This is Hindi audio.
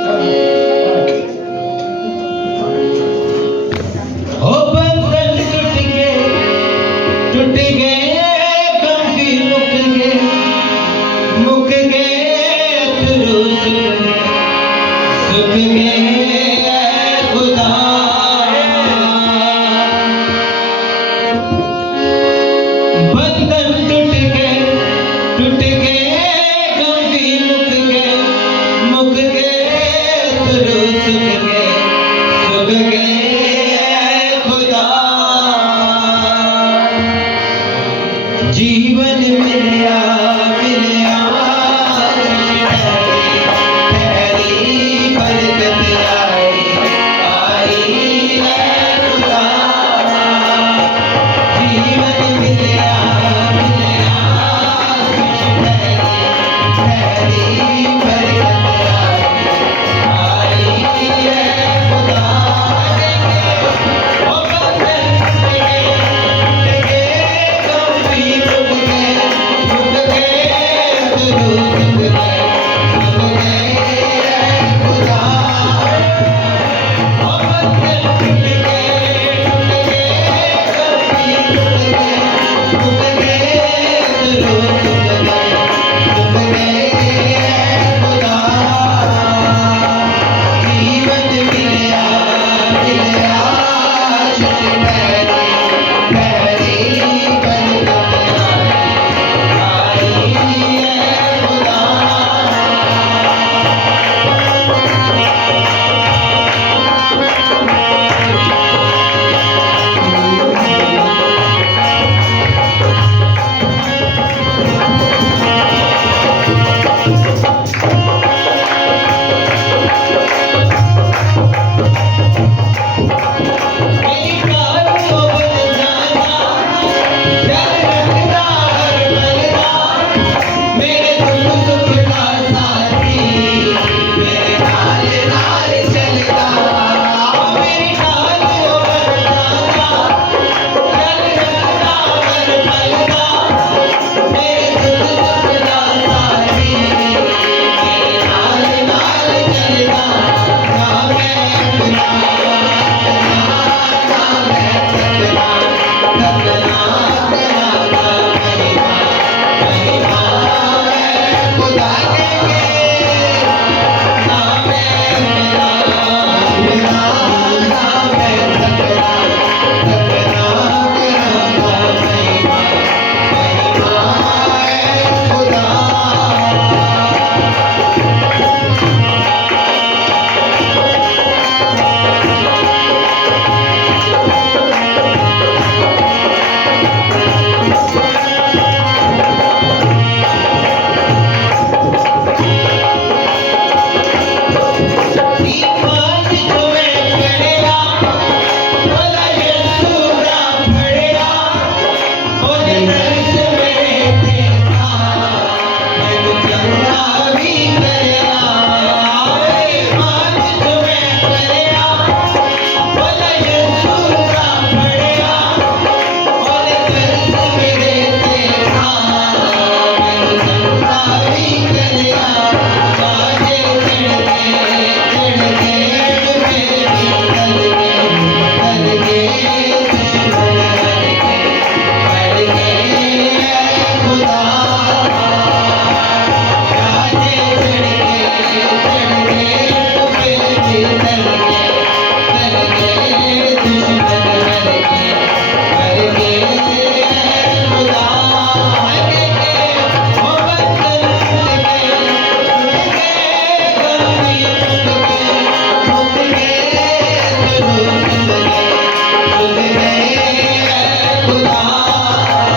ओ बंधन टूट गए गम भी मुक गए फिर सुख गए खुदा। बंधन टूट गए गम भी मुक गए फिर सुख गए खुदा। जीवन मिलया तेरी बरकत आई है खुदा। जीवन मिलया तेरी बरकत आई है खुदा। ओ बंधन टूट गए गम भी मुक गए सुख गए खुदा। ओ बंधन टूट गए गम भी मुक गए सुख गए खुदा। जीवन मिलया तेरी बरकत आई है खुदा। मेरी कारों बन जाना प्यार रखना हर पलदा। मेरे दुख सुख का साथी मेरे नाल नाल चलदा। मेरी कारों बन जाना प्यार रखना हर पलदा। मेरे दुख सुख का साथी मेरे नाल नाल चलदा। ना मैं बुलावा खुदा।